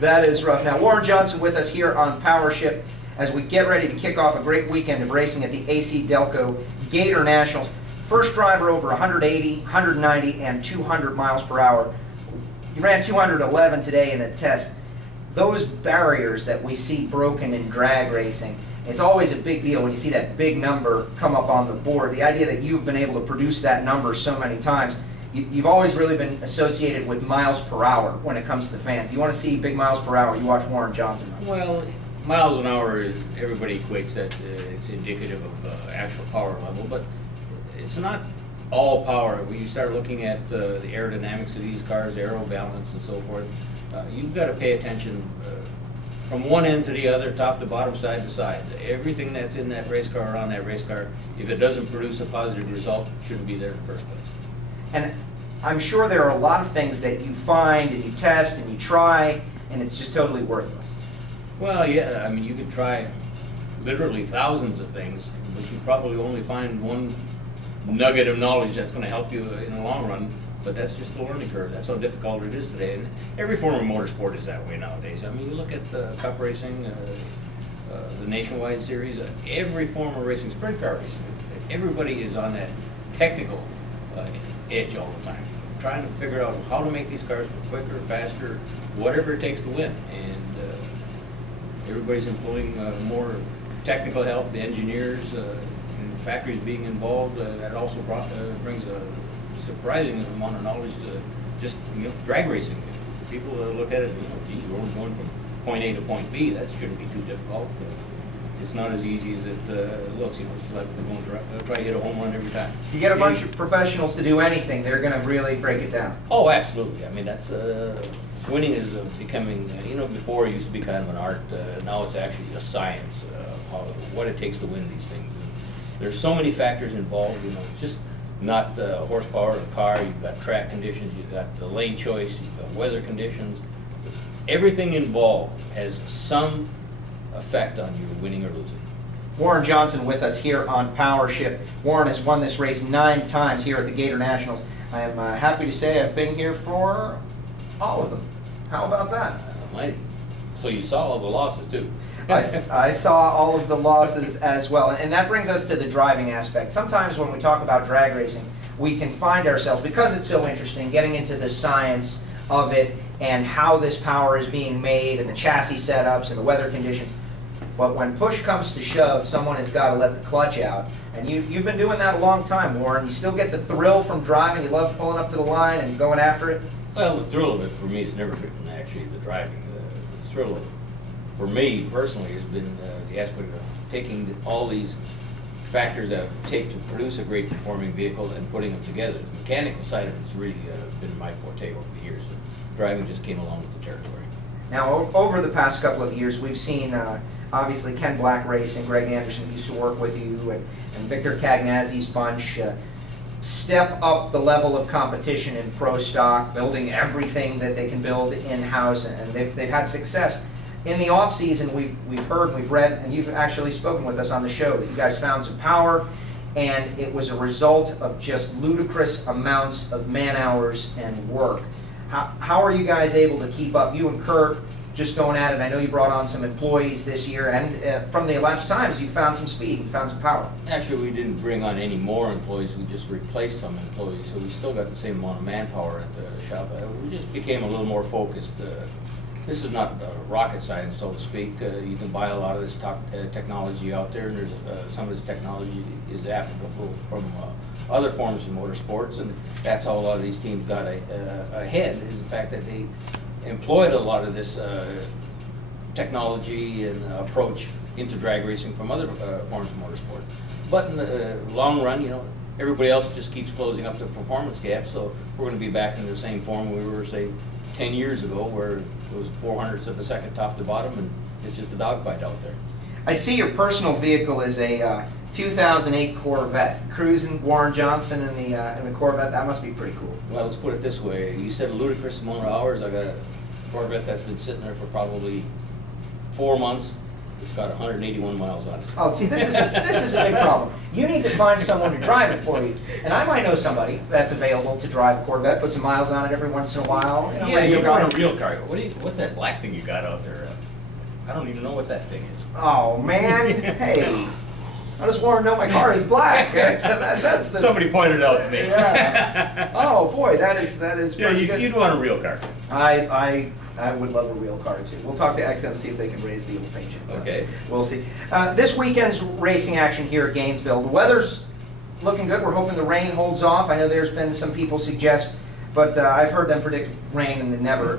That is rough. Now, Warren Johnson with us here on Powershift as we get ready to kick off a great weekend of racing at the AC Delco Gator Nationals. First driver over 180, 190, and 200 miles per hour. He ran 211 today in a test. Those barriers that we see broken in drag racing, it's always a big deal when you see that big number come up on the board. The idea that you've been able to produce that number so many times, you've always really been associated with miles per hour when it comes to the fans. You want to see big miles per hour, you watch Warren Johnson. Well, miles an hour, everybody equates that it's indicative of actual power level, but it's not all power. When you start looking at the aerodynamics of these cars, aero balance and so forth, you've got to pay attention from one end to the other, top to bottom, side to side. Everything that's in that race car or on that race car, if it doesn't produce a positive result, shouldn't be there in the first place. And I'm sure there are a lot of things that you find and you test and you try, and it's just totally worthless. Well, yeah, I mean, you could try literally thousands of things, but you probably only find one nugget of knowledge that's going to help you in the long run. But that's just the learning curve. That's how difficult it is today. And every form of motorsport is that way nowadays. I mean, you look at cup racing, the nationwide series, every form of racing, sprint car racing, everybody is on that technical edge all the time, trying to figure out how to make these cars quicker, faster, whatever it takes to win. And everybody's employing more technical help, the engineers, and factories being involved. That also brings a surprising amount of knowledge to just drag racing. People look at it, gee, we're only going from point A to point B. That shouldn't be too difficult. It's not as easy as it looks. It's like we're going to try to hit a home run every time. You get a bunch of professionals to do anything, they're going to really break it down. Oh, absolutely. I mean, that's winning is becoming. Before it used to be kind of an art. Now it's actually a science. What it takes to win these things. And there's so many factors involved. It's just not horsepower of the car. You've got track conditions, you've got the lane choice, you've got weather conditions. Everything involved has some effect on you winning or losing. Warren Johnson with us here on Powershift. Warren has won this race 9 times here at the Gator Nationals. I am happy to say I've been here for all of them. How about that? Mighty. So you saw all the losses too. I saw all of the losses as well, and that brings us to the driving aspect. Sometimes when we talk about drag racing, we can find ourselves, because it's so interesting, getting into the science of it and how this power is being made and the chassis setups and the weather conditions. But when push comes to shove, someone has got to let the clutch out. And you've been doing that a long time, Warren. You still get the thrill from driving? You love pulling up to the line and going after it? Well, the thrill of it for me has never been actually the driving. The thrill of it, for me personally, has been the aspect of taking all these factors that it take to produce a great performing vehicle and putting them together. The mechanical side of it has really been my forte over the years. Driving just came along with the territory. Now, over the past couple of years, we've seen obviously Ken Black Racing, Greg Anderson used to work with you, and Victor Cagnazzi's bunch step up the level of competition in pro stock, building everything that they can build in-house, and they've had success. In the off-season, we've heard, we've read, and you've actually spoken with us on the show that you guys found some power, and it was a result of just ludicrous amounts of man-hours and work. How are you guys able to keep up? You and Kurt just going at it. I know you brought on some employees this year, and from the elapsed times, you found some speed, you found some power. Actually, we didn't bring on any more employees. We just replaced some employees, so we still got the same amount of manpower at the shop. We just became a little more focused. This is not rocket science, so to speak. You can buy a lot of this technology out there, and there's some of this technology is applicable from other forms of motorsports, and that's how a lot of these teams got ahead, is the fact that they employed a lot of this technology and approach into drag racing from other forms of motorsport. But in the long run, everybody else just keeps closing up the performance gap, so we're going to be back in the same form we were, say, 10 years ago, where it was 0.04 of a second top to bottom, and it's just a dogfight out there. I see your personal vehicle is a 2008 Corvette. Cruising Warren Johnson in the Corvette, that must be pretty cool. Well, let's put it this way. You said a ludicrous amount of hours. I got a Corvette that's been sitting there for probably 4 months, It's got 181 miles on it. Oh, see, this is a big problem. You need to find someone to drive it for you. And I might know somebody that's available to drive a Corvette, put some miles on it every once in a while. You know, Yeah, radio you guy. want a real car. What's that black thing you got out there? I don't even know what that thing is. Oh, man. Hey, I just want to know my car is black. That's the... Somebody pointed it out to me. Yeah. Oh, boy, that is Yeah, pretty good. you'd want a real car. I would love a real car too. We'll talk to XM, see if they can raise the old paint chips. Okay. We'll see. This weekend's racing action here at Gainesville. The weather's looking good. We're hoping the rain holds off. I know there's been some people suggest, but I've heard them predict rain and it never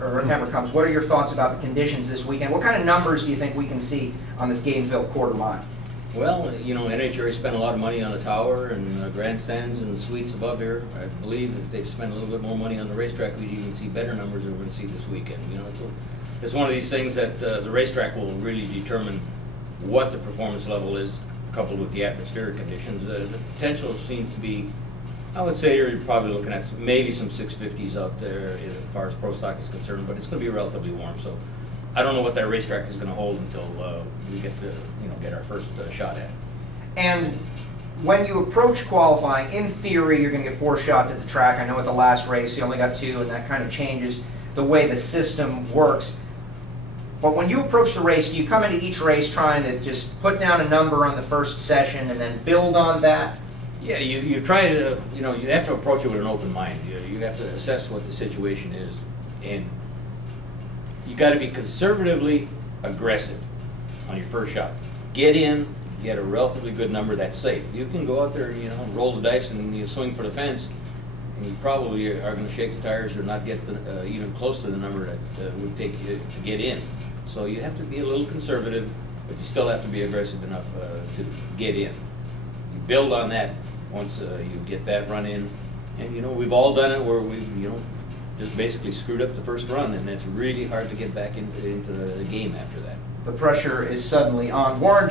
comes. What are your thoughts about the conditions this weekend? What kind of numbers do you think we can see on this Gainesville quarter mile? Well, you know, NHRA spent a lot of money on the tower and grandstands and suites above here. I believe if they spent a little bit more money on the racetrack, we'd even see better numbers than we're going to see this weekend. You know, it's one of these things that the racetrack will really determine what the performance level is, coupled with the atmospheric conditions. The potential seems to be, I would say you're probably looking at maybe some 650s out there as far as pro stock is concerned, but it's going to be relatively warm. So I don't know what that racetrack is going to hold until we get to get our first shot at it. And when you approach qualifying, in theory, you're going to get 4 shots at the track. I know at the last race you only got 2, and that kind of changes the way the system works. But when you approach the race, do you come into each race trying to just put down a number on the first session and then build on that? Yeah, you try to, you have to approach it with an open mind. You have to assess what the situation is, and you got to be conservatively aggressive on your first shot. Get in, get a relatively good number that's safe. You can go out there, roll the dice and you swing for the fence, and you probably are going to shake the tires or not get even close to the number that would take you to get in. So you have to be a little conservative, but you still have to be aggressive enough to get in. You build on that once you get that run in, and we've all done it where we've just basically screwed up the first run, and it's really hard to get back into the game after that. The pressure is suddenly on. Warren